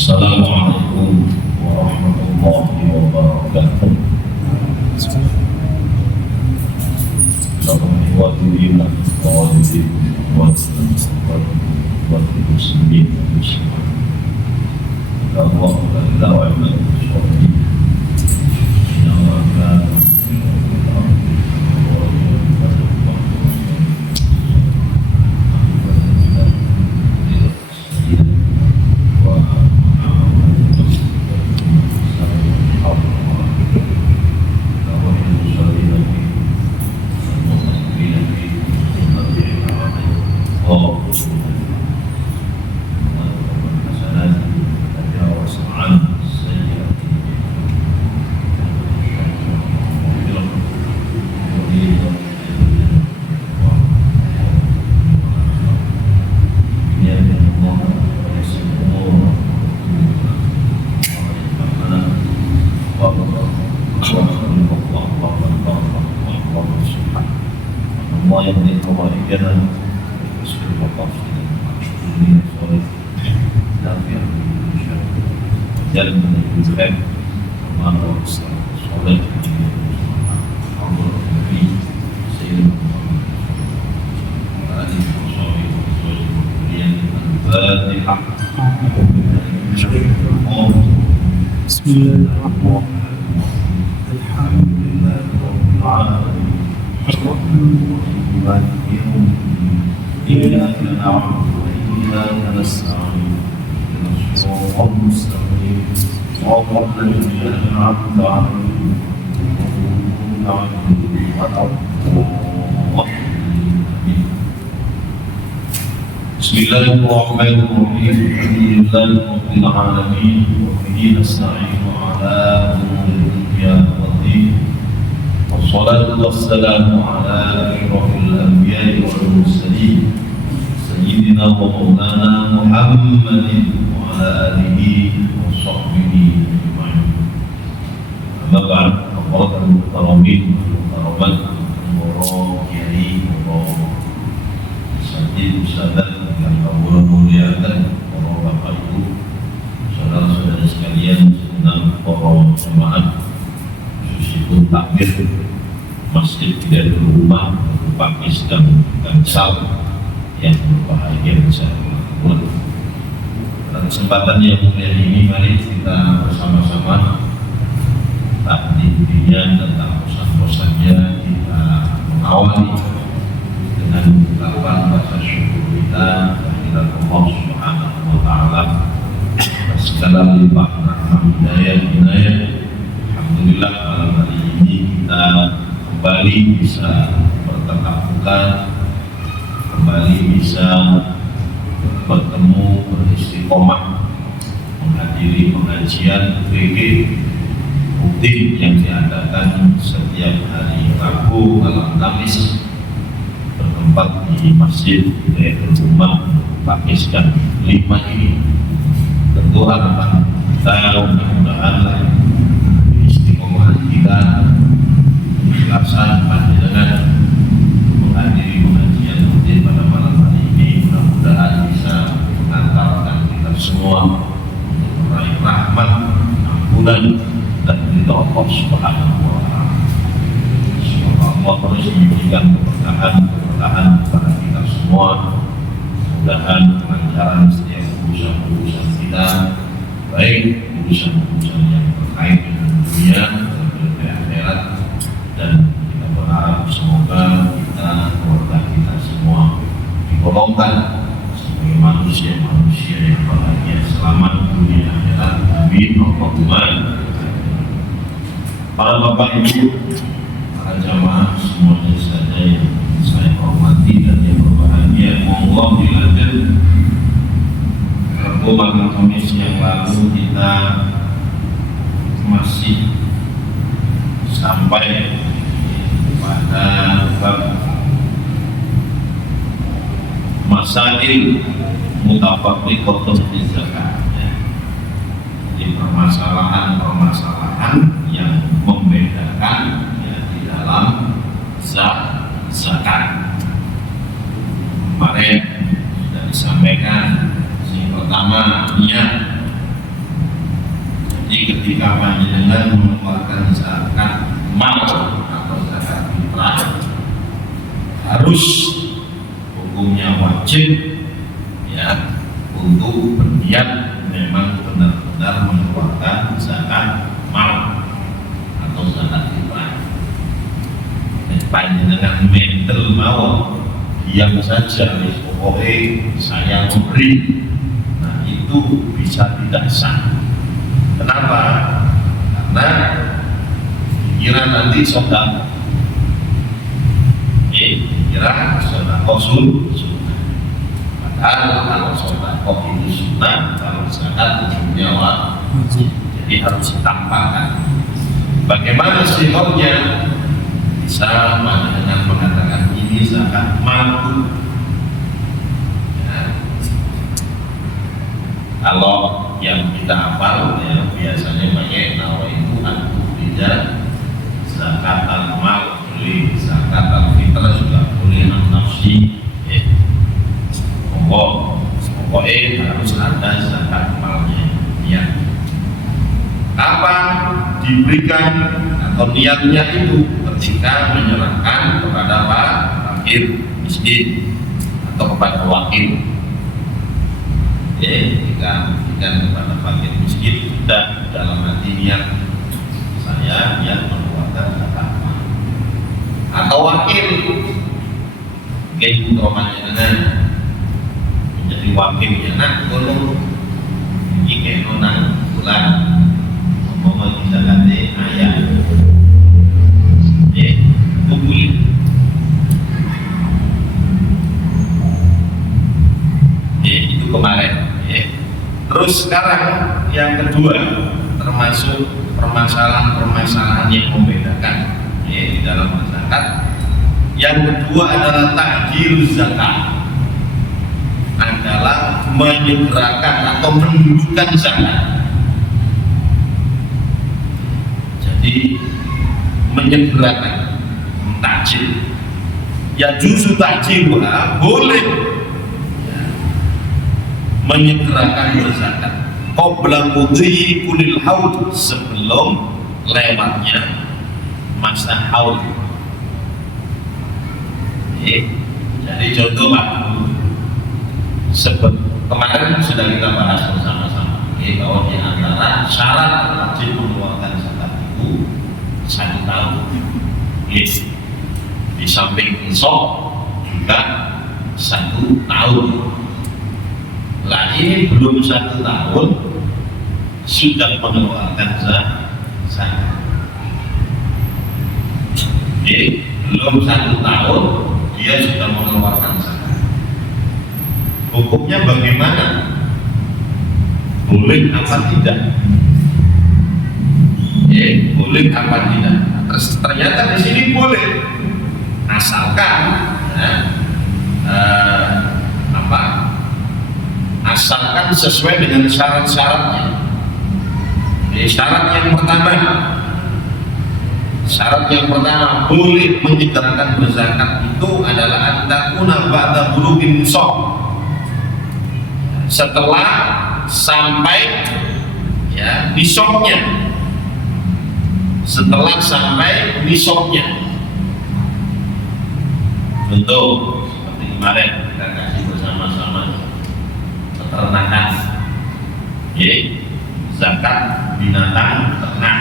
Assalamualaikum warahmatullahi wabarakatuh. Alhamdulillah wa Bismillahirrahmanirrahim. Alhamdulillahirabbil alamin wa bihi nasta'inu ala umuri dunya waddin. Wassalatu wassalamu ala asyrafil anbiya'i wal mursalin sayyidina wa maulana Muhammadin wa ala alihi wa sahbihi ajma'in. Amma ba'd, hadirin muhtaramin muhtaramat, para kiai, para asatidz, ustadzah yang Allah muliakan, para bapak ibu, saudara-saudara sekalian, senang para jemaat, khususipun takmir Masjid dari rumah Pakis dan Gansal yang berbahagia bersama. Pada kesempatan yang mulia ini, mari kita bersama-sama takdirnya tentang pesan-pesannya kita mengawali dengan ungkapan rasa syukur kita kepada Allah Subhanahu wa Ta'ala atas segala limpah rahmat hidayah. Alhamdulillah malam hari ini kita kembali bisa bertatap muka, kembali bisa bertemu, beristiqomah, menghadiri pengajian PG rutin yang diadakan setiap hari Rabu malam Kamis bertempat di Masjid Daerah Rumah Pakis dan 5 ini. Tentu harapan kita mudah-mudahan istiqomah kita, ikhlasan panjenengan menghadiri pengajian rutin pada malam hari ini, mudah-mudahan bisa mengantarkan kita semua untuk meraih rahmat, ampunan dan ridha Allah Subhanahu wa Ta'ala. Semoga Allah terus memberikan keberkahan kepada kita semua. Mudah-mudahan kelancaran setiap urusan-urusan kita, baik urusan-urusan yang terkait dengan dunia sampai ke akhirat, dan kita berharap semoga kita, keluarga kita semua digolongkan sebagai manusia-manusia yang bahagia, selamat dunia akhirat. Amin Allahumma. Para bapak ibu, para jamaah semuanya saja yang saya hormati dan yang berbahagia, monggo dilanjut. Rabu malam Kamis yang lalu kita masih sampai pada bab masail mutafaqiqatun fi zakat. Jadi permasalahan-permasalahan yang membedakan di dalam zakat. Kemarin sudah disampaikan yang pertama niat jika panjenengan mengeluarkan zakat mal atau zakat fitrah, harus hukumnya wajib ya untuk berniat memang benar-benar mengeluarkan zakat mal atau zakat fitrah. Panjenengan mental mau diam saja, pokoknya saya memberi, nah itu bisa tidak sah. Kenapa? Karena kira nanti saudara, kira saudara kosul, padahal kalau saudara itu sunnah, kalau zakat hukumnya wajib. Jadi harus ditampakkan. Bagaimana sihornya? Bisa dengan mengatakan ini zakat mal. Ya. Kalau yang kita hafal ya biasanya banyak nawa itu aku tidak zakat mal boleh, zakat fitrah juga boleh, nafsi pokoknya harus ada zakat malnya ya. Kapan diberikan atau niatnya itu ketika menyerahkan kepada fakir miskin atau kepada wakil. Jika diberikan kepada fakir miskin sudah dalam hati niat saya yang mengeluarkan zakat atau wakil. Itu namanya dengan menjadi wakilnya. Nah, kalau ini nonang bulan mau bisa ganti ayah, boleh. Itu kemarin. Terus sekarang yang kedua termasuk permasalahan yang membedakan di dalam zakat. Yang kedua adalah takjil zakat, adalah menyegerakan atau menundukkan zakat. Jadi menyegerakan, takjil. Ya justru takjil boleh ya, menyegerakan berzakat. Qabla mudhi kulil haud, sebelum lewatnya masa haud. Jadi contoh Pak, kemarin sudah kita bahas bersama-sama bahwa di antara syarat wajib mengeluarkan zakat itu 1 tahun. Di samping nisab juga 1 tahun. Lah ini belum 1 tahun sudah mengeluarkan zakat. Belum 1 tahun dia sudah mengeluarkan zakat. Hukumnya bagaimana? Boleh apa tidak? Boleh apa tidak? Ternyata di sini boleh, asalkan asalkan sesuai dengan syarat-syaratnya. Syarat yang pertama boleh menyegerakan berzakat itu adalah antakuna ba'da bulughin nisab, setelah sampai ya nisabnya, setelah sampai nisabnya. Contoh seperti kemarin kita kasih bersama-sama peternakan, zakat binatang ternak.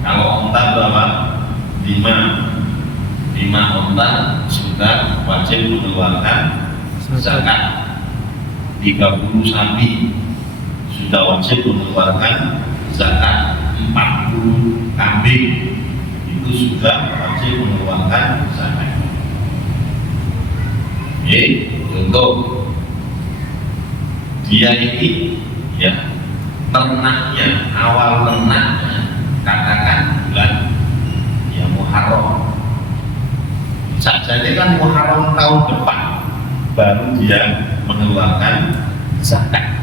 Kalau onta berapa? 5 onta sudah wajib mengeluarkan zakat. 30 sapi sudah wajib mengeluarkan zakat. 40 kambing itu sudah wajib mengeluarkan zakat. Untuk dia ini ya ternaknya, awal ternaknya katakan bulan ya Muharram. Jadi kan Muharram tahun depan baru dia mengeluarkan zakat.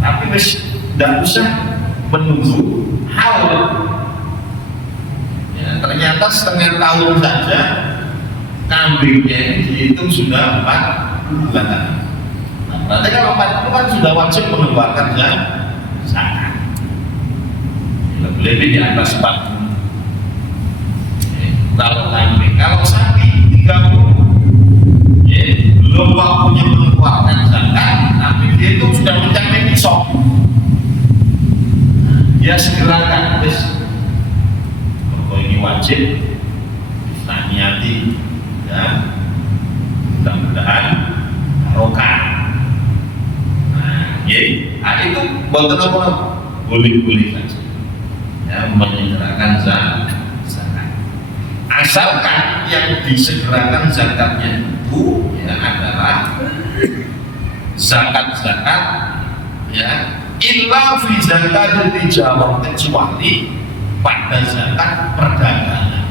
Tapi tidak usah menunggu haul. Ya, ternyata setengah tahun saja kambingnya dihitung sudah 40 bulan. Nah, berarti kalau 40 kan sudah wajib mengeluarkan zakat. Lebih di atas 40. Kalau kambing, kalau sapi 30. Belum waktunya mengeluarkan zakat, tapi dia itu sudah mencapai nisab. Dia segerakan, kalau ini wajib, niati, ya, mudah-mudahan barokah. Itu buat apa? Boleh-boleh saja. Ya, menyegerakan zakat. Asalkan yang disegerakan zakatnya itu ya adalah zakat-zakat ya illa fi zakatil tijarah, kecuali pada zakat perdagangan.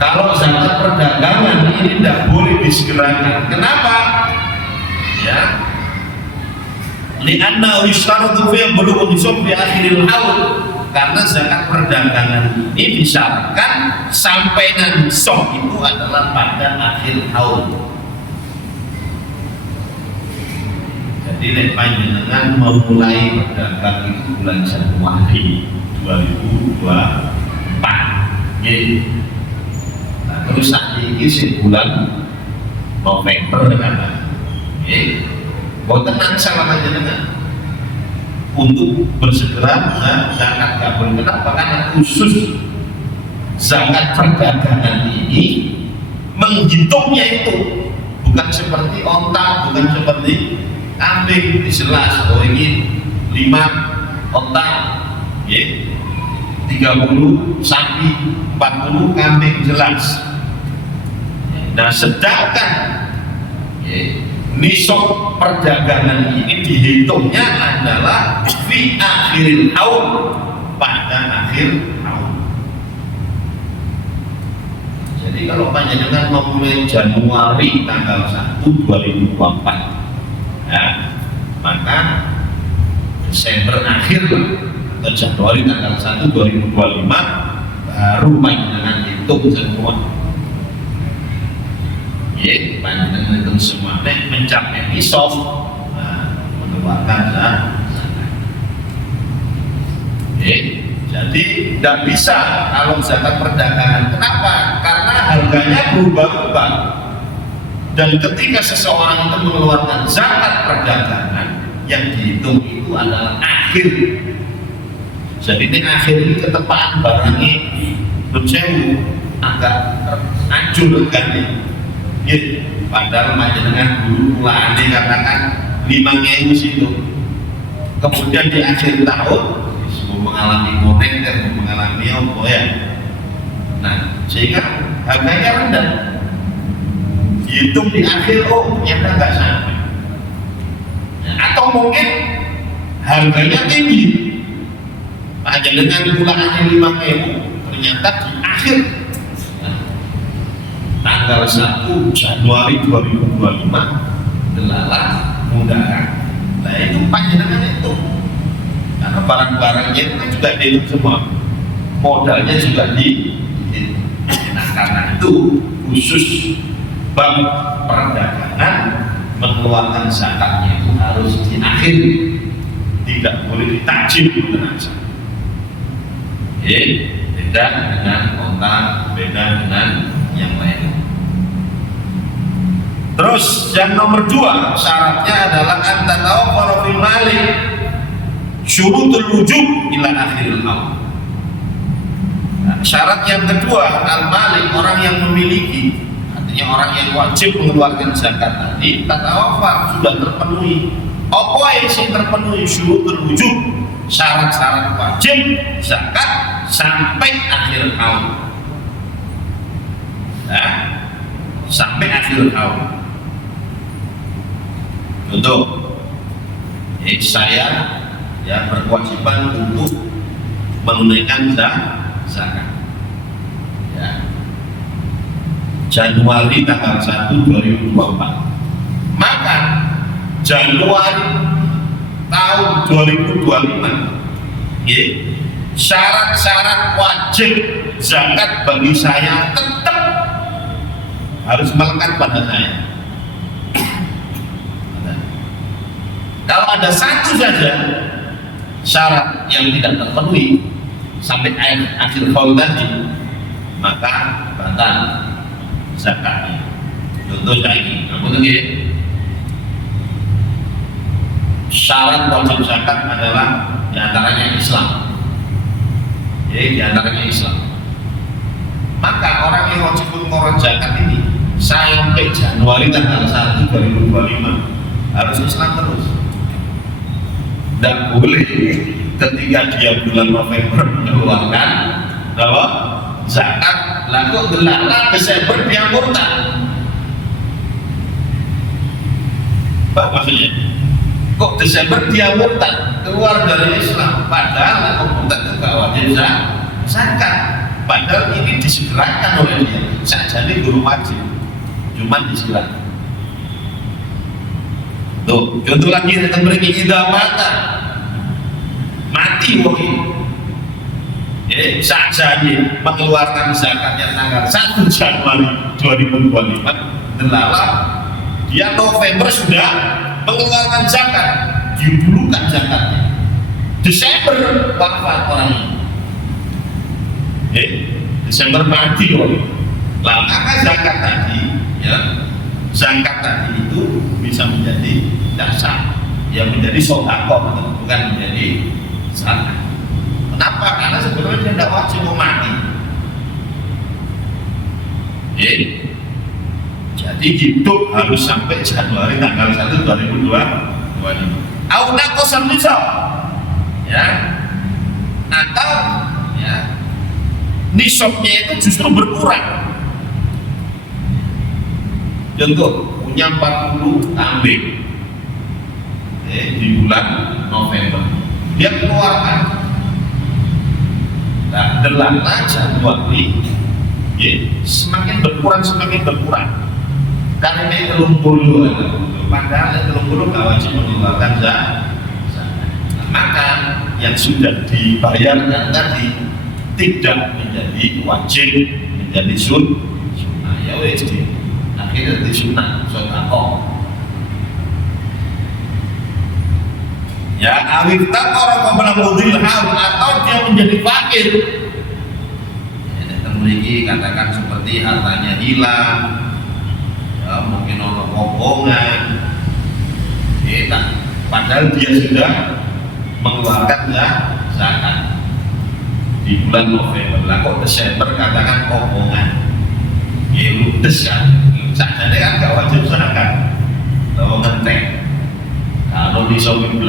Kalau zakat perdagangan ini tidak boleh disegerakan. Kenapa? Ya, lianna yustaratu fi bulugh nisab fi akhiril haul. Karena zakat perdagangan ini disyaratkan sampai nisab itu adalah pada akhir tahun. Jadi nek panjenengan memulai berdagang itu bulan Januari 2024. Nah, terus saat ini bulan November kan. Boten salah panjenengan untuk bersegera zakat gabung. Kenapa? Karena khusus zakat perdagangan ini menghitungnya itu bukan seperti onta, bukan seperti kambing. Jelas, oh ini 5 onta, 30 sapi, 40 kambing, jelas. Nah, sedangkan nisab perdagangan ini dihitungnya adalah fi akhiril haul, pada akhir tahun. Jadi kalau panjenengan memulai Januari tanggal 1 2024 ya, maka Desember akhir atau Januari tanggal 1 2025 baru panjenengan hitung semua. Panjenengan itu semua mencapai nisab, mengeluarkan zakat. Jadi tidak bisa kalau zakat perdagangan. Kenapa? Karena harganya berubah-ubah. Dan ketika seseorang itu mengeluarkan zakat perdagangan, yang dihitung itu adalah akhir. Jadi ini akhir ini ketepaan barangnya bersewu agak hancur kan nih. Padahal panjenengan dulu mulane katakan 5.000 situ. Kemudian di akhir tahun mengalami monek dan mengalami apa ya. Nah, sehingga harganya rendah. Hitung di akhir, oh ternyata nggak sampai. Atau mungkin harganya tinggi. Panjenengan mulane 5.000, ternyata di akhir tanggal 1 Januari 2025 delalah mudahkan. Nah itu panjenengan itu karena barang-barangnya itu juga dihitung semua, modalnya juga dihitung. Nah karena itu khusus bab perdagangan mengeluarkan zakatnya itu harus di akhir, tidak boleh ditajim saja. Beda dengan kontak, beda dengan yang lain. Terus yang nomor 2 syaratnya adalah antatawaffaru fil malik syurutul wujub ila akhiril haul. Nah, syarat yang kedua al-malik, orang yang memiliki, artinya orang yang wajib mengeluarkan zakat tadi, tatawafar sudah terpenuhi. Apa yang sih terpenuhi syurutul wujub, syarat-syarat wajib zakat sampai akhir haul. Nah, sampai akhir tahun. Untuk saya ya berkewajiban untuk menunaikan zakat. Ya. Januari tanggal 1 2024. Maka Januari tahun 2025 ya, syarat-syarat wajib zakat bagi saya tetap harus melekat pada saya. Kalau ada satu saja syarat yang tidak terpenuhi sampai akhir haul tadi, maka batal zakatnya. Contoh ini, apa lagi? Syarat wajib zakat adalah diantaranya Islam. Ya, diantaranya Islam. Maka orang yang wajib mengeluarkan zakat ini sampai Januari tanggal 1 2025 harus Islam terus. Tidak boleh ketika dia bulan November mengeluarkan bahwa zakat, lalu gelala Desember dia murtad. Apa maksudnya? Kok Desember dia murtad keluar dari Islam, padahal murtad juga wajib zakat. Padahal ini disegerakan oleh dia. Saja ini guru wajib, cuma disilakan. Tuh, contoh lagi yang beri ida mati woi. Saja ini mengeluarkan zakatnya tanggal 1 Januari 2025, delala dia November sudah mengeluarkan zakat, didulukan zakatnya. Desember wafat orang ini. Desember mati loh. Lah maka zakat tadi, ya, zakat tadi itu bisa menjadi dasar, yang menjadi sodako, bukan menjadi zakat. Kenapa? Karena sebenarnya dia tidak wajib mau mati. Jadi hidup harus sampai Januari tanggal 1 2025. Auna kosan nisab, ya, atau ya nisabnya itu justru berkurang. Contoh, punya 40 kambing di bulan November, dia keluarkan, nah delala Januari semakin berkurang karena ini telung-puluh, padahal telung-puluh gak wajib mengeluarkan zakat. Maka yang sudah dibayarkan tadi tidak menjadi wajib, menjadi sunnah. Ya wes, akhirnya di sunnah sodako. Ya awif tak orang kebelah mudil hal, atau dia menjadi fakir. Memiliki katakan seperti hartanya hilang, ya, mungkin orang kobongan, padahal dia sudah mengeluarkan zakat di bulan November. Lah kok Desember katakan kobongan, ya ludes kan, sakjane kan gak wajib zakat, kalau ngetek, kalau di 19.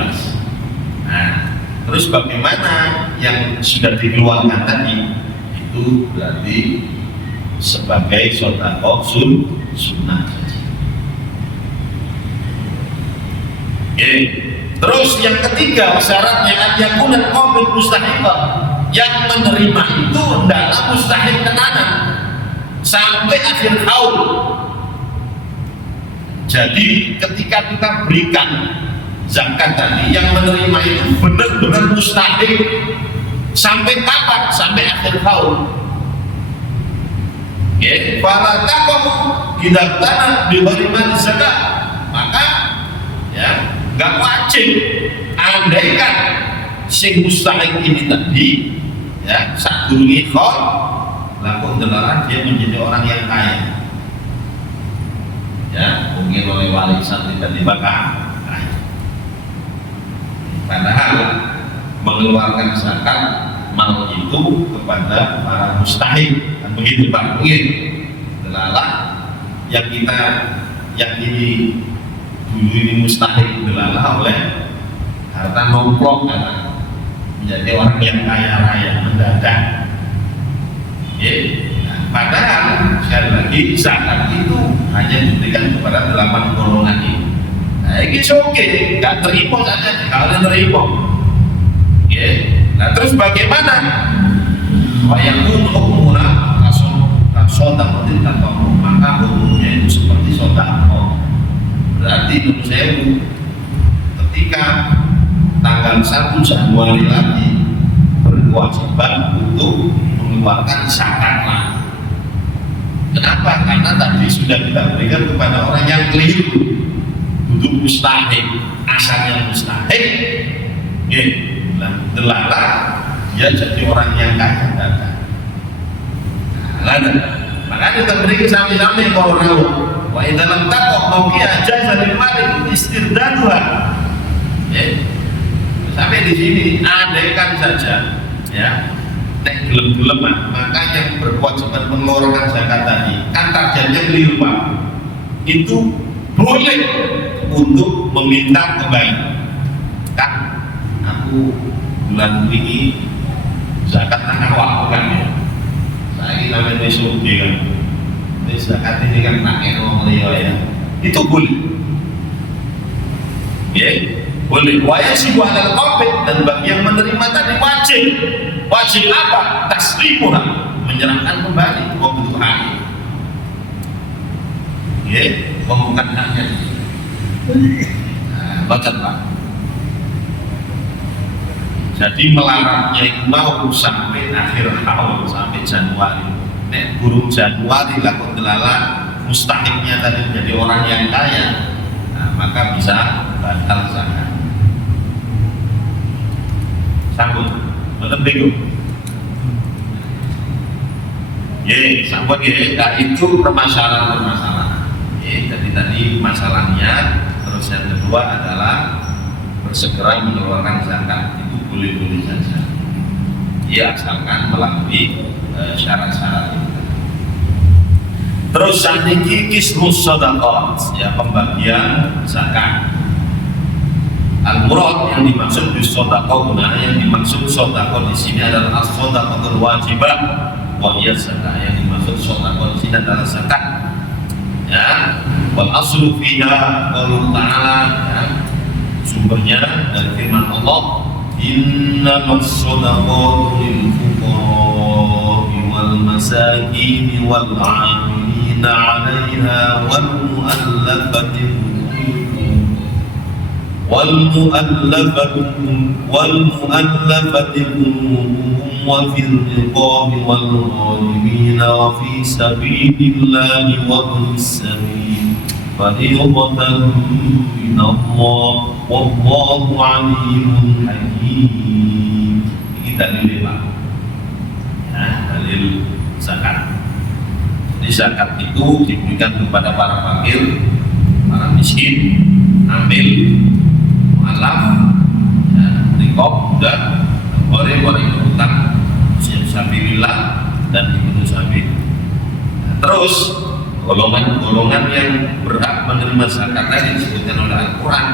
Nah, terus bagaimana yang sudah dikeluarkan tadi? Itu berarti sebagai sodako sunnah. Terus yang ketiga syaratnya yakunul qabil mustahiqan, yang menerima itu adalah mustahil tenanan sampai akhir haul. Jadi ketika kita berikan zakat tadi, yang menerima itu benar-benar mustahil. Sampai kapan? Sampai akhir haul. Para takoh tidak tanah diberikan zakat, maka ya nggak wajib. Andaikan sing mustahil ini tadi, ya saat durungi haul, laku delaran dia menjadi orang yang kaya. Ya mungkin oleh warisan tiba-tiba kaya. Padahal mengeluarkan zakat mal itu kepada para mustahil, dan begitu Pak, delalah yang kita yakini dulu ini mustahil delalah oleh harta nomplok, karena menjadi orang yang kaya raya mendadak. Nah, padahal sekali lagi zakat itu hanya diberikan kepada 8 golongan ini. Nah, ini oke, nggak terima saja kalau terima. Nah terus bagaimana? Wayakun hukumuna kasodako ditatomu, maka hukumnya itu seperti sodako. Berarti menurut saya ketika tanggal 1 Januari lagi berkewajiban untuk mengeluarkan zakat lagi. Kenapa? Karena tadi sudah kita berikan kepada orang yang keliru, duduk mustahil, asalnya mustahil. bilang delalah dia jadi orang yang kaya ada. Makanya kita beri sami-sami kalau tahu. Wa dalam takok mau kia jasa dari malik istirdaduha. Sampai di sini andaikan saja, ya, nek gelem-gelem maka yang berkewajiban mengeluarkan zakat tadi kan targetnya keliru Pak. Itu boleh untuk meminta kembali. Kan aku bulan ini zakat akan waktu kan ya. Saya ini namanya disuruh kan. Zakat ini kan pakai orang liya ya. Itu boleh. Ya, boleh. Wajib sih buat covid dan bagi yang menerima tadi wajib. Wajib apa? Taslimuha, menyerahkan kembali kebutuhan. Ya, bukan haknya. Baca Pak. Jadi melarangnya itu mau sampai akhir tahun, sampai Januari. Nek burung Januari lakon delalah mustahiknya tadi menjadi orang yang kaya, nah, maka bisa batal zakat. Sambut, betul bingung. Ye, sambut ye, nah, itu permasalahan. Ye, jadi tadi masalahnya, terus yang kedua adalah bersegera mengeluarkan zakat itu boleh-boleh saja. Ya, asalkan melalui syarat-syarat itu. Terus saniki kismus sedekah, ya, pembagian zakat. Al-murad yang dimaksud bis sedekah, yang dimaksud sedekah di sini adalah as-sedaqatul wajibah wa hiya zakat. Yang dimaksud sedekah di sini adalah zakat. Ya, wal aslu fiha qaulullah ta'ala, ya, sumbernya dari firman Allah, innamas shadaqatu lil fuqara'i wal masakin wal 'amilina 'alaiha wal mu'allafati qulubuhum wa fil riqabi wal ghalimin wa fi sabilillahi wa ibnis sabil fariidatan minallah wallahu alimun hakim. Ini dalil Pak. Ya, dalil zakat. Jadi zakat itu diberikan kepada para fakir, para miskin, amil, mu'alaf, ya, riqab, dan orang-orang berhutang, sabilillah dan ibnu sabil. Terus golongan-golongan yang berhak menerima zakat tadi disebutkan oleh Al-Quran.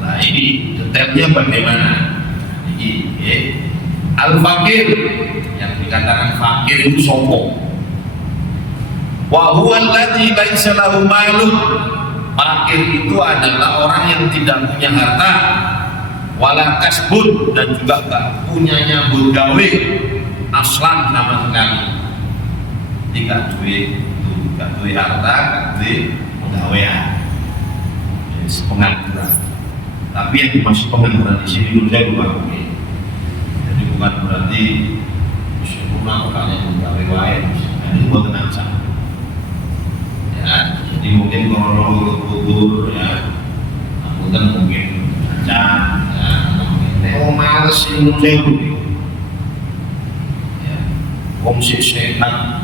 Nah, ini detailnya bagaimana? Ini ya. Al-fakir, yang dikatakan fakir itu sombong. Wa huwa alladzi laisa lahu malun. Fakir itu adalah orang yang tidak punya harta, wala kasbun, dan juga gak punya nyambut gawe aslan sama sekali. Tidak duit, gak duit harta, gak duit pegawaian, pengangguran. Tapi yang dimaksud pengangguran di sini menurut saya bukan ini. Jadi bukan berarti sempurna kalian pegawai lain, ini buat tenang saja. Ya, jadi mungkin kalau kubur ya, aku kan mungkin cacat, ya, mungkin males ini menurut ya, fungsi sehat.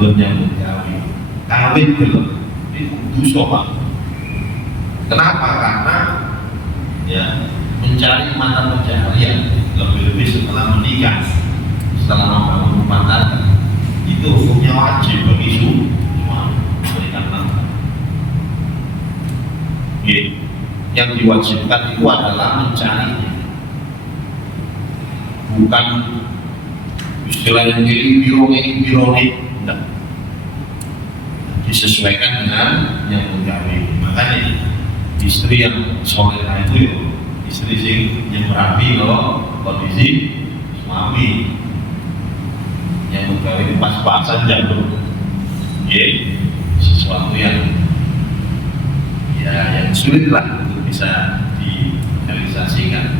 Yang menjauhi kawin belum itu soal. Kenapa? Karena ya mencari mata pencaharian lebih-lebih setelah menikah, setelah membangun rumah tangga, itu hukumnya wajib bagi semua memberikan nafkah. Yang diwajibkan itu adalah mencari, bukan istilahnya bironi. Disesuaikan dengan yang menjauhi. Makanya istri yang solehah itu ya, istri yang merapi kalau kondisi suami yang menjauhi pas-pasan jatuh. Sesuatu yang ya yang sulit lah untuk bisa direalisasikan.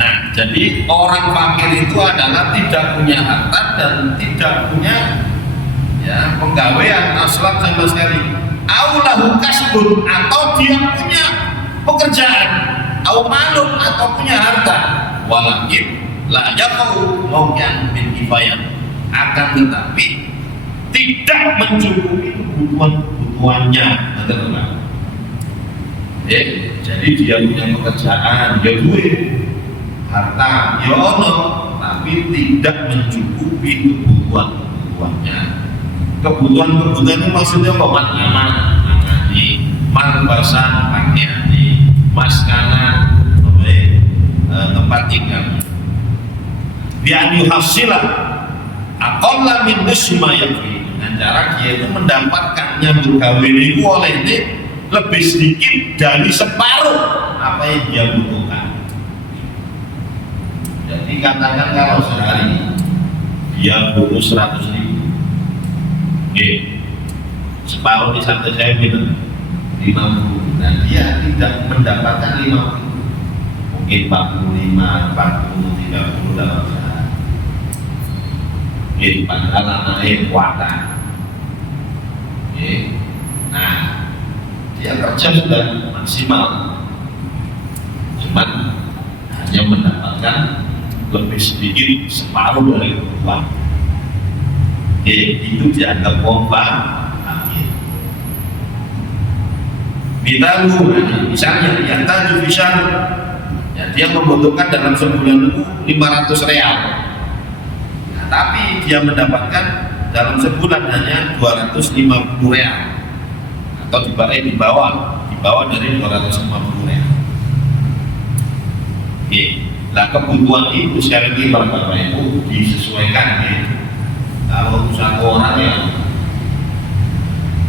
Nah, jadi orang fakir itu adalah tidak punya harta dan tidak punya ya pegawaian aslan sama sekali. Aulahu kasbun, atau dia punya pekerjaan, au malun atau punya harta, walakin la yaqau mauqian min kifayah, akan tetapi tidak mencukupi kebutuhannya. Jadi dia punya pekerjaan, dia duit, harta, ya ono, tapi tidak mencukupi kebutuhannya. Kebutuhan itu maksudnya apa? Makan, malbasan, pakaian, maskanan, tempat tinggal. Bi'an yuhasilah aqalla min nisfi ma yakfi, dengan cara dia itu mendapatkan yang bergawe itu oleh ini lebih sedikit dari separuh apa yang dia butuhkan. Jadi katakan kalau sehari dia butuh 100.000, separuh di satu saya minum 50, dan dia tidak mendapatkan 50, mungkin 45, 40, 30 dalam sehari. Padahal anaknya kuatan. Nah, dia kerja sudah maksimal, cuman hanya mendapatkan lebih sedikit separuh dari kebutuhan. Itu dianggap pompa. Misalnya yang tadi ya, dia membutuhkan dalam sebulan itu 500 real, nah, tapi dia mendapatkan dalam sebulan hanya 250 real, atau di bawah dari 250 real. Nah, kebutuhan itu sekali lagi Bapak Ibu disesuaikan. Kalau satu orang yang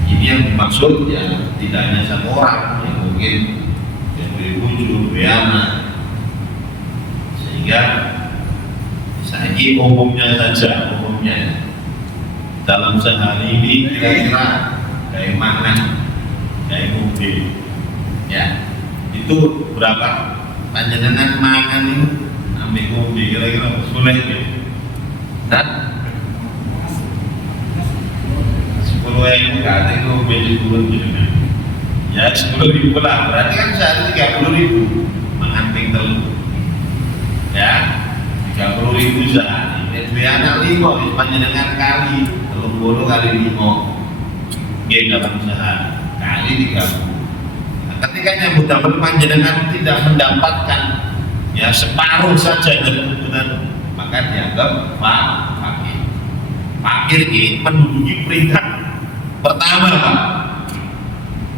ini yang dimaksud ya tidak hanya satu orang, yang mungkin yang beribu, anak, sehingga saya umumnya dalam sehari ini kira-kira kayak makan, kayak mobil, ya itu berapa? Panjenengan makan itu ambil mobil kira-kira boleh ya? Dan 10.000 kali itu mobil 10.000 ya 10.000 lah, berarti kan sehari 30.000 menganting telur ya, 30.000 sehari. Dua anak 5 panjenengan kali 30 kali 5 dalam sehari kali 30. Ketika yang mudah panjenengan tidak mendapatkan ya separuh saja dari kebutuhan, maka dianggap fakir. Fakir ini menduduki peringkat pertama,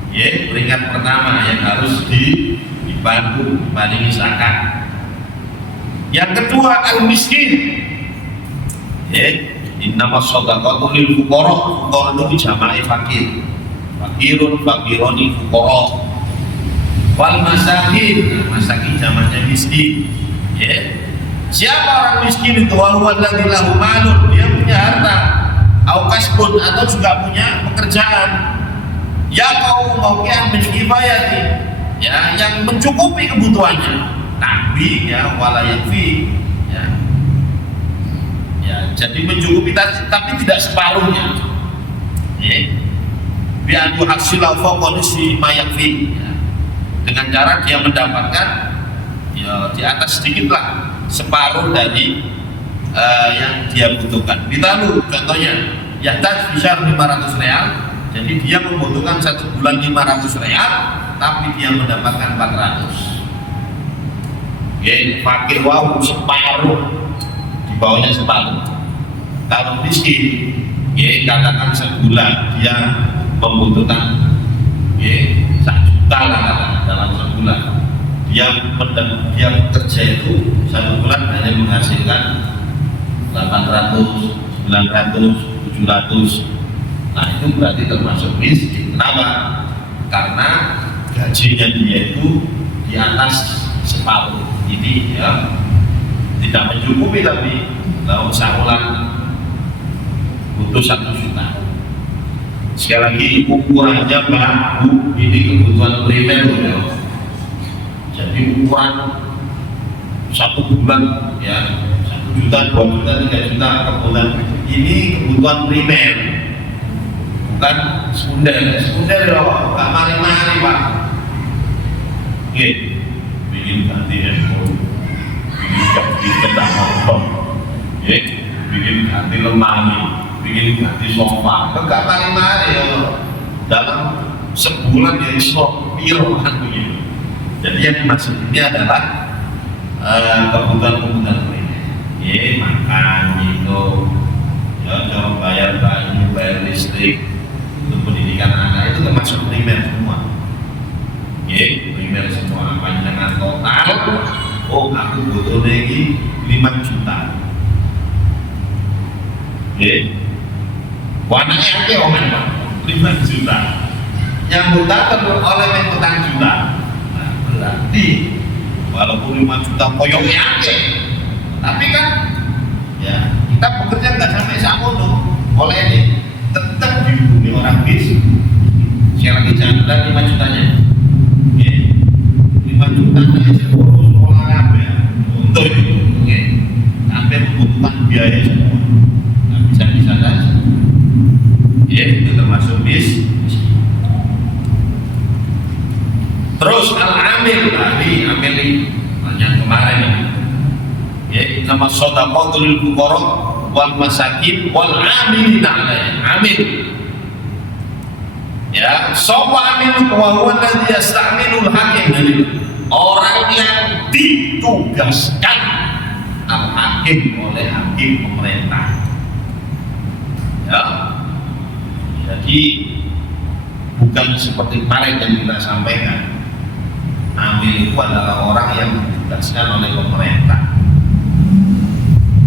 ya, peringkat pertama yang harus dibantu, dibanding zakat. Yang kedua al-miskin, ya, innama shadaqatu lil fuqara, fuqara itu jama'i fakir, fakirun, fakironi, fuqara. Wal masakin, masakin zamannya miskin, ya. Siapa orang miskin itu? Waladzi lahu malun, dia punya harta, au kasbun, atau juga punya pekerjaan, ya kau mauqian min kifayati, ya, yang mencukupi kebutuhannya, tapi ya wala yakfi, ya, jadi mencukupi tapi tidak separuhnya, ya. Bi an yuhasila fawqa nisfi ma yakfi, dengan cara dia mendapatkan ya di atas sedikitlah separuh dari yang dia butuhkan. Ditaruh contohnya ya bisa 500 real, jadi dia membutuhkan satu bulan 500 real, tapi dia mendapatkan 400. Fakir wow separuh, di bawahnya separuh. Kalau miskin, katakan sebulan dia membutuhkan 1 juta lah dalam sebulan, dia bekerja itu 1 bulan hanya menghasilkan 800, 900, 700. Nah itu berarti termasuk miskin. Kenapa? Karena gajinya dia itu di atas separuh. Ini ya tidak mencukupi, tapi kalau sebulan butuh 1 juta. Sekali lagi ukurannya Pak Bu, ini kebutuhan primer ya. Jadi ukuran 1 bulan ya 1 juta, 2 juta, 3 juta kebutuhan ini kebutuhan primer, bukan sekunder. Sekunder loh, gak mari-mari Pak. Bikin lemari, ingin ganti sofa, enggak mari-mari ya dalam sebulan ya iso piro kan begitu. Jadi yang dimaksud ini adalah kebutuhan-kebutuhan lainnya, ya makan, minum, ya cara bayar banyu, bayar listrik, untuk pendidikan anak itu termasuk primer semua. Ya, primer semua. Panjangan total, oh aku butuh lagi 5 juta. Ya, warnanya oke omen pak, 5 juta. Yang buta perlu oleh petang juta. Nah, berarti walaupun 5 juta koyongnya oke, tapi kan ya kita bekerja nggak sampai samono oleh ini tetap dihubungi orang bis. Saya lagi jalan 5 jutanya, ya, 5 juta dari sekolah apa untuk itu, oke, sampai membutuhkan biaya semua, nggak bisa saja, ya itu termasuk bis. Terus al-amil tadi, amil yang kemarin ini, ya nama shadaqatul fuqara wal masakin wal amilina alaihi. Amil, ya sapa amil wa huwa alladhi yasta'minul hakim, orang yang ditugaskan al hakim oleh hakim pemerintah, ya. Jadi bukan seperti kemarin yang kita sampaikan, amil itu adalah orang yang ditugaskan oleh pemerintah.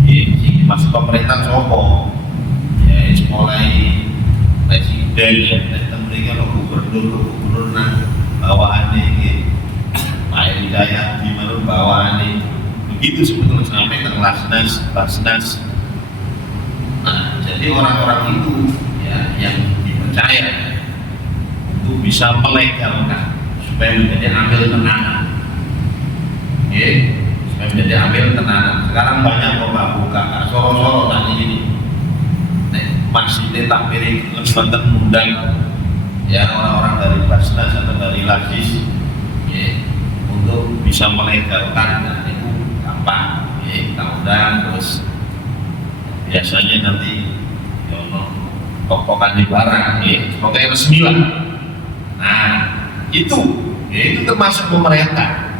Ini masuk pemerintah sopo, ya mulai presiden ya, dan mereka gubernur nang bawahannya ini, Pak Hidayat di mana bawahannya, begitu sebetulnya sampai ke Lasnas. Nah, jadi orang-orang itu ya yang dipercaya untuk bisa melegalkan supaya menjadi amil tenanan, ya, supaya menjadi amil tenanan. Sekarang banyak buka soro-soro tadi ini, masih tetap mirip lembaga undang, ya orang-orang dari Basnas atau dari Lasis, ya, untuk bisa melegalkan dan itu apa, ya, kita undang terus biasanya nanti ya pokok-pokokan di barang, ya, pokoknya resmi lah. Nah, itu termasuk pemerintah,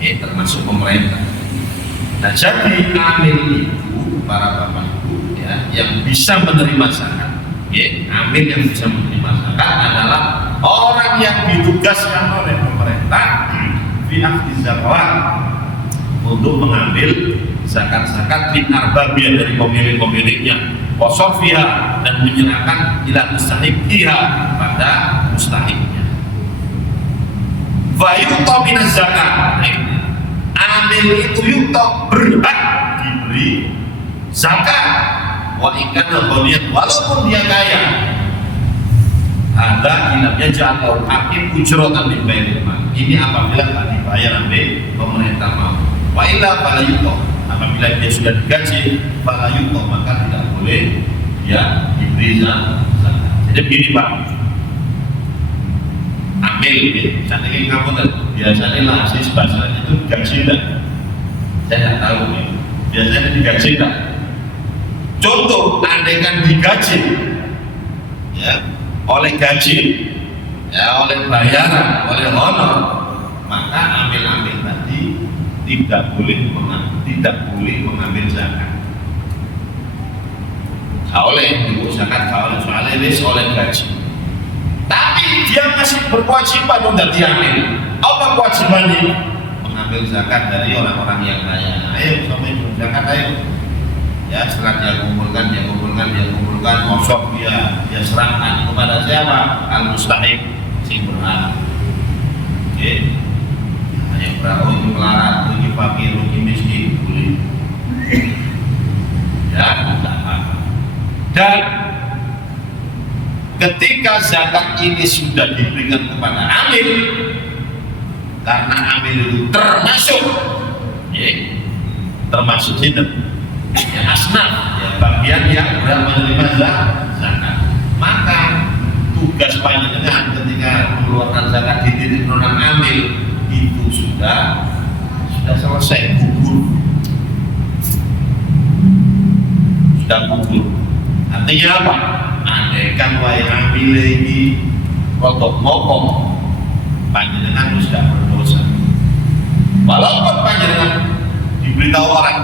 termasuk pemerintah. Nah, jadi amil itu para bapak ibu ya yang bisa menerima zakat, ya, amil yang bisa menerima zakat adalah orang yang ditugaskan oleh pemerintah fi akhdhi zakat untuk mengambil zakat-zakat min arbabiyah dari pemilik-pemiliknya, wa sarfiha dan menyerahkan ila mustahiqiha pada mustahiknya. Fa yu'ta minaz zakat, amil itu yu'ta berhak diberi zakat, wa ikana ghaniyat walaupun dia kaya. Ada ilahnya jatuh hakim ujrotan di baitul mal. Ini apabila tak dibayar oleh pemerintah mau. Wa illa fala yu'ta, apabila dia sudah digaji fala yu'ta, maka tidak boleh dia diberi zakat. Jadi begini Pak, ambil saat ini kamu biasanya Lasis bahasanya itu gaji enggak? Saya tidak tahu ya. Biasanya digaji enggak? Contoh, andaikan digaji ya, oleh gaji ya, oleh bayaran, oleh honor, maka ambil-ambil tadi tidak boleh mengambil zakat. Oleh ibu zakat, oleh soalnya ini oleh gaji. Tapi dia masih berkewajiban untuk diambil. Apa kewajibannya? Mengambil zakat dari orang-orang yang kaya. Ayo sampai zakat ayo. Ya setelah dia kumpulkan, mosok dia serahkan kepada siapa? Al mustahik, si berhak. Oke. Hanya berapa itu melarat, itu fakir, itu miskin, boleh. Ya, dan ketika zakat ini sudah diberikan kepada amil, karena amil itu termasuk, ya, termasuk itu, ya, asnaf, ya, bagian yang sudah menerima zakat, maka tugas panjenengan ketika mengeluarkan zakat di titik non amil itu sudah selesai, gugur, sudah gugur. Artinya apa? Andaikan wae amil ini rodok mokong, panjenengan sudah berdosa. Walaupun panjenengan diberitahu orang,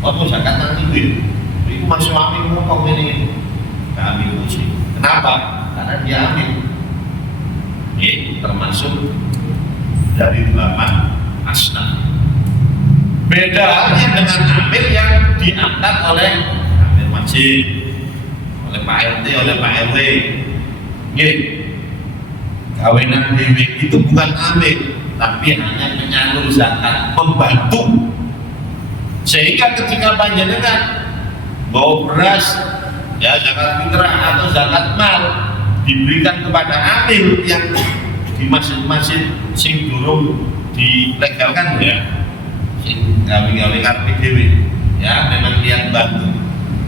kamu zakat nanti itu masih amil mokong ini, kami uji. Kenapa? Karena dia amil. Termasuk dari 8 asnaf. Beda halnya dengan amil yang diangkat oleh amil masjid, oleh Pak RT, oleh Pak RW. Kawinan dewi itu bukan amil, tapi hanya menyalur zakat, membantu. Sehingga ketika panjenengan bawa beras, ya zakat fitrah atau zakat mal diberikan kepada amil yang di masjid-masjid sing durung dilegalkan ya, sing gawe-gawe karpet dewi, ya memang lihat bantu.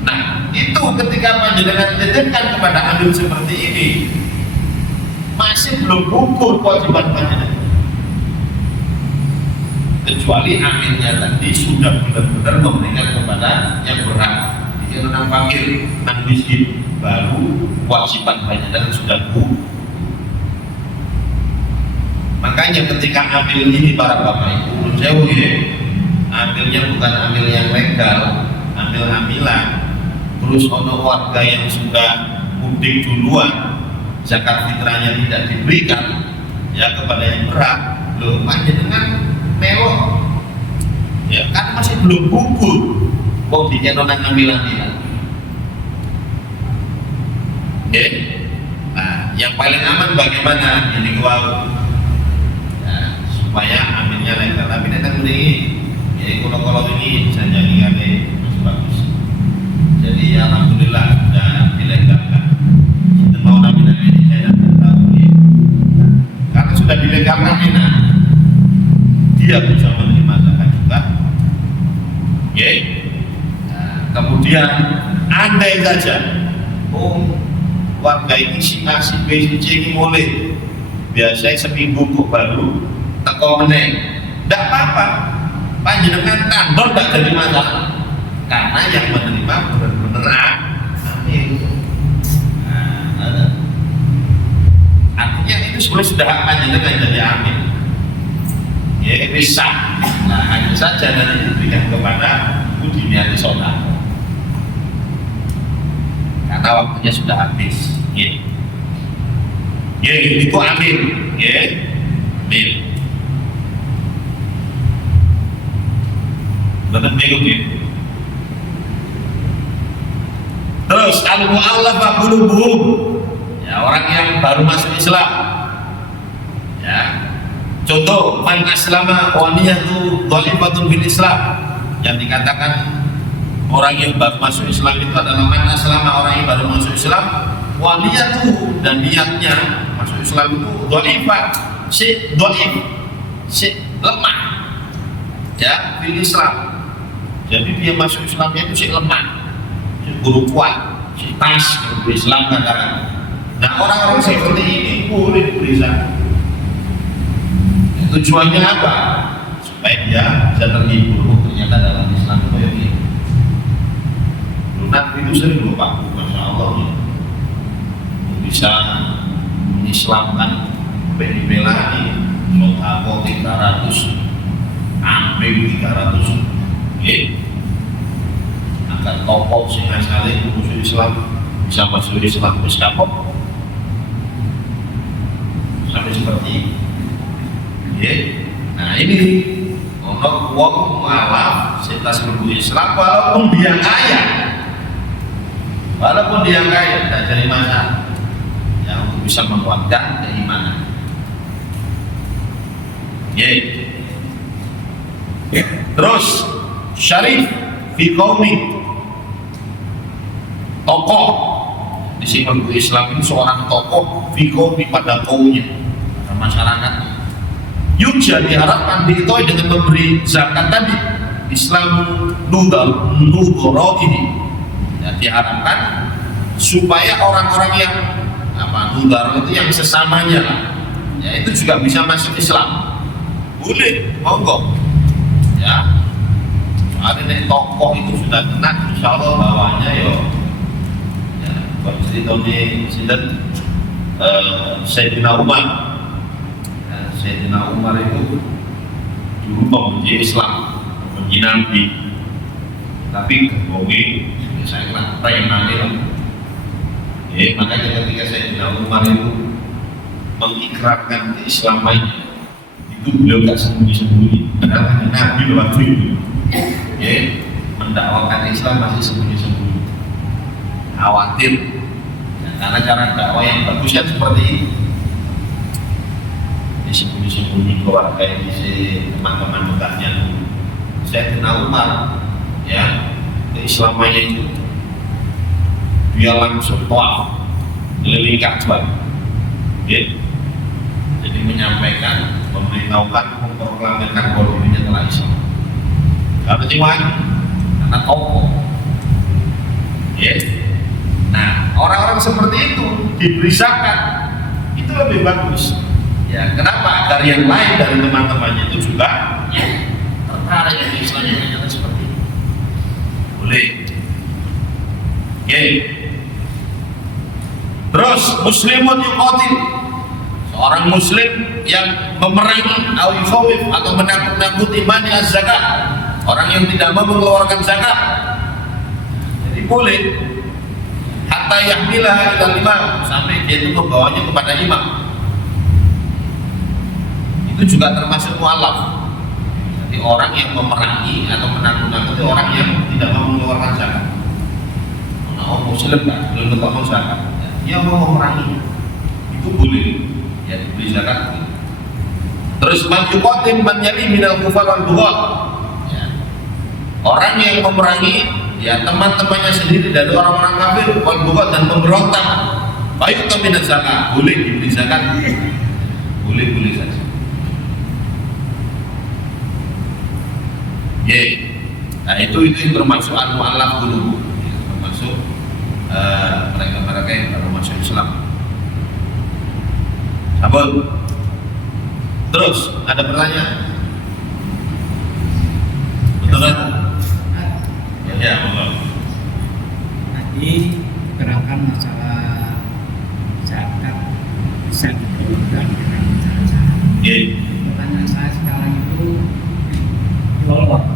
Nah itu ketika panjenengan titipkan kepada amil seperti ini, masih belum gugur kewajiban panjenengan, kecuali amilnya tadi sudah benar-benar memberikan kepada yang berhak. Jika nang fakir, nang miskin, baru kewajiban panjenengan sudah gugur. Makanya ketika ambil ini para bapak ibu, jauh ya, ambilnya bukan ambil yang legal, ambil-amilan. Terus ono warga yang sudah mudik duluan, zakat fitrahnya tidak diberikan ya kepada yang berhak, loh panjenengan melok, ya kan masih belum gugur, kok dikenonang ambil-amilan. Oke, nah yang paling aman bagaimana ini wow, ya, supaya ambilnya legal. Tapi datang ini, ya kalau ini bisa jadikan masih bagus. Jadi alhamdulillah sudah dilegalkan. Mau ambil ini saya tidak tahu ya. Karena sudah dilegalkan ini, dia bisa menerima zakat juga. Ya. Nah, kemudian andai saja, warga ini si A, si B, si C ini mulai biasanya seminggu kok baru teko meneng, tidak apa-apa, panjenengan tandor tidak jadi masalah karena yang menerima benar-benar amil. Nah, artinya itu sebenarnya sudah hak panjenengan jadi amil, ya bisa. Nah hanya saja nanti diberikan kepada udiniati sholat karena waktunya sudah habis. Itu amil, amil. Betul bingung ya. Terus al-mu'allafah qulubuhum, ya orang yang baru masuk Islam. Ya. Contoh man aslama wa niyatu dhalifatun fil Islam, yang dikatakan orang yang baru masuk Islam itu adalah man aslama, orang yang baru masuk Islam, wa niyatu, dan niatnya masuk Islam itu dhalifah, si dhaif, si lemah. Ya, fil Islam. Jadi dia masuk Islamnya itu si lemah, si guru kuat, si tas di Islam katakan. Nah orang-orang seperti ini boleh diberi zakat. Tujuannya apa? Supaya dia bisa terhibur. Ternyata dalam Islam itu ya ini. Lunak itu sering lupa, masya Allah ya. Bisa mengislamkan bela ini, sotako 300, amping 300. Agar tokoh sing asale musuh Islam bisa masuk Islam wis kapok sampai seperti ini. Nah ini ono wong mualaf setas mlebu Islam walaupun dia kaya, tidak jadi masalah ya, untuk bisa menguatkan keimanan. Terus syarif fi qaumi, tokoh di sini Islam ini seorang tokoh fi qaumi, pada kaumnya, pada masyarakat. Yurja diharapkan diitoi dengan memberi zakat tadi. Islam nudoro ini ya, diharapkan supaya orang-orang yang nudaro itu yang sesamanya lah, ya itu juga bisa masuk Islam. Boleh, monggo ya. Ada nek tokoh itu sudah kena, insya Allah bawahnya ya buat cerita ini sinten Sayyidina Umar. Sayyidina Umar itu dulu membenci Islam, membenci Nabi, tapi kebohongi saya kira preman lah. Makanya ketika Sayyidina Umar itu mengikrarkan keislamannya, itu beliau gak sembunyi-sembunyi, padahal Nabi waktu itu mendakwakan Islam masih sembunyi-sembunyi, khawatir karena cara dakwah yang bagus kan seperti ini, disembunyi-sembunyi keluarga ini teman-teman dekatnya. Sayyidina Umar ya keislamannya itu dia langsung tawaf keliling Ka'bah, jadi menyampaikan, memberitahukan, memproklamirkan bahwa dirinya telah Islam. Karena jiwanya, karena tokoh. Nah, orang-orang seperti itu diberi zakat, itu lebih bagus. Ya, kenapa? Agar yang lain dari teman-temannya itu juga tertarik dengan Islam yang ternyata seperti itu. Boleh. Terus muslimun yuqatil, seorang muslim yang memerangi atau menakut-nakuti mani az-zakat, orang yang tidak mau mengeluarkan zakat. Jadi boleh hatta yahmilah ila imam, sampai dia itu membawanya kepada imam. Itu juga termasuk mu'allaf. Jadi orang yang memerangi atau menakut-nakuti orang yang tidak mau mengeluarkan zakat. Orang muslim kan belum mengeluarkan zakat, dia mau memerangi, itu boleh ya diberi zakat. Terus man yuqatil man yali minal kufar wal bughat, orang yang memerangi ya teman-temannya sendiri dari orang-orang kafir wal bughat dan pemberontak, baik itu minat zakat, boleh diberi zakat, boleh saja. Nah itu yang termasuk al-mu'allaf qulubuh, termasuk mereka-mereka yang baru masuk Islam. Sabun. Terus ada pertanyaan? Betul kan? Ya, betul. Tadi gerakan masalah zakat bisa diturunkan dengan cara-cara. Pertanyaan saya sekarang itu dollar.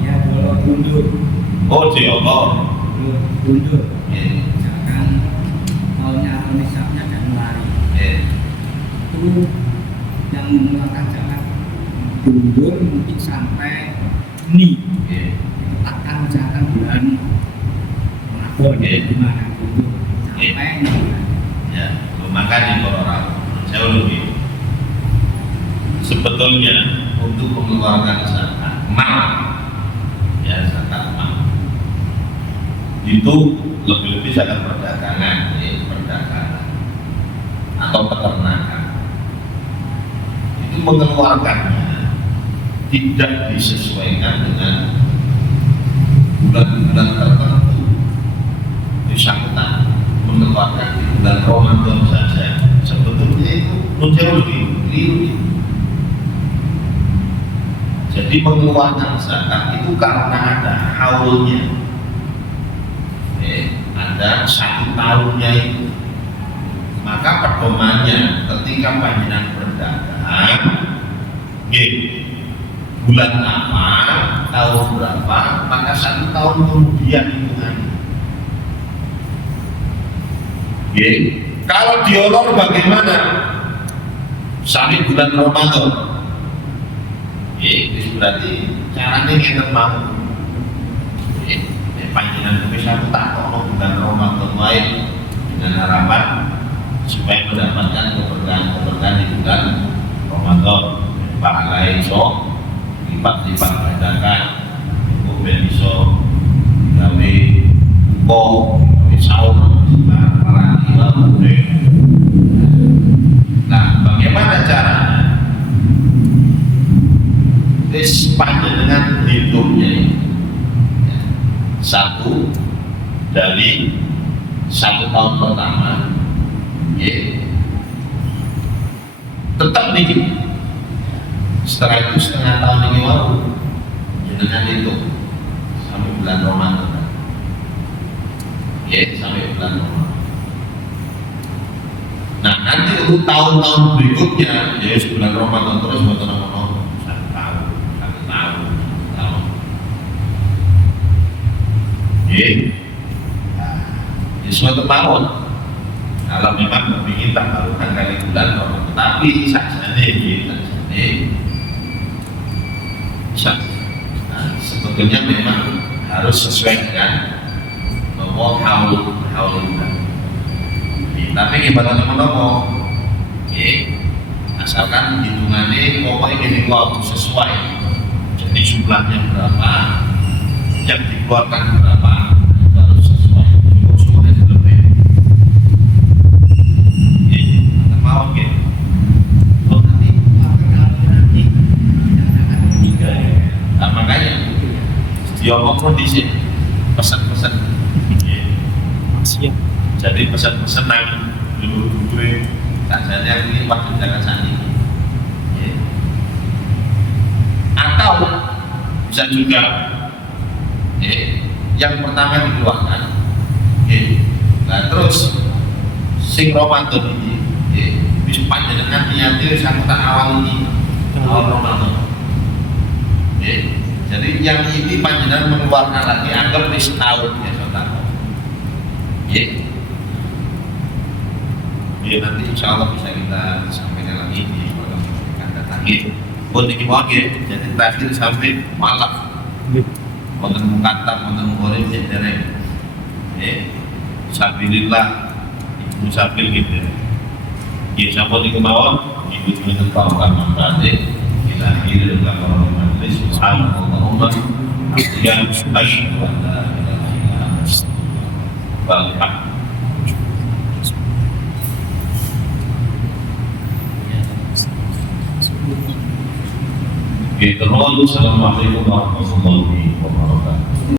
Ya, dollar mundur. Oh, Allah. Mundur. Misalkan maunya nisabnya Januari. Itu yang mengeluarkan zakat mundur mungkin sampai Juni. Ditetapkan misalkan bulan Ramadan gimana mundur sampai ya, makanya orang saya lebih sebetulnya untuk mengeluarkan zakat zakat emas itu lebih-lebih zakat perdagangan, atau peternakan. Itu mengeluarkannya tidak disesuaikan dengan bulan-bulan tertentu. Misalkan mengeluarkan di bulan Ramadan saja, sebetulnya itu menjauh keliru. Jadi mengeluarkan zakat itu karena ada haulnya, ada 1 tahunnya itu. Maka pedomannya ketika panjenengan berdagang, bulan apa, tahun berapa, maka 1 tahun kemudian hitungannya. Kalau diolor bagaimana? Sampai bulan Ramadan. Itu berarti caranya kita mau. Panjenengan bisa tak tolong bulan Ramadan lain dengan harapan supaya mendapatkan keberkahan di bulan Ramadan. Pahala iso lipat-lipat gandakan, kemudian iso gawe buko, gawe sahur, para imam. Nah, bagaimana caranya? Panjenengan hidupnya ini 1 dari 1 tahun pertama, tetap nih. Setelah itu setengah tahun ini mau dengan itu sampai bulan Ramadan. Ya, sampai bulan Ramadan. Nah, nanti untuk tahun-tahun berikutnya, ya bulan Ramadan terus buat orang-orang satu tahun. Ya, suatu tahun. Kalau memang ingin tanggalkan kali bulan Ramadan, tetapi sebetulnya memang harus sesuai dengan nomor haul bulan. Tapi gimana teman-teman? Asalkan hitungannya pokoknya gini kalau sesuai. Jadi jumlahnya berapa, yang dikeluarkan berapa, itu harus sesuai. Semuanya lebih. Kita mau gitu. Nah, makanya dia ngomong di sini pesan-pesan. Siap. Jadi pesan-pesanan dulu kasarnya ini waktu jangan sani. Atau bisa juga yang pertama dikeluarkan. Nah terus sing Ramadan ini bisa panjenengan niati sampai awal ini awal Ramadan. Jadi yang ini panjenengan mengeluarkan lagi anggap di setahun ya saudara. Ya nanti insya Allah bisa kita sampaikan lagi di program yang akan datang. Buat ini jadi terakhir sampai malam. Konten mengkata, konten mengorek, jadi Sabilillah, Ibu Sabil gitu. Ya siapa di kemauan, Ibu itu tahukan manfaatnya. Kita akhiri dengan orang majlis. Subhanallah, yang baik. Balik. Assalamualaikum warahmatullahi wabarakatuh.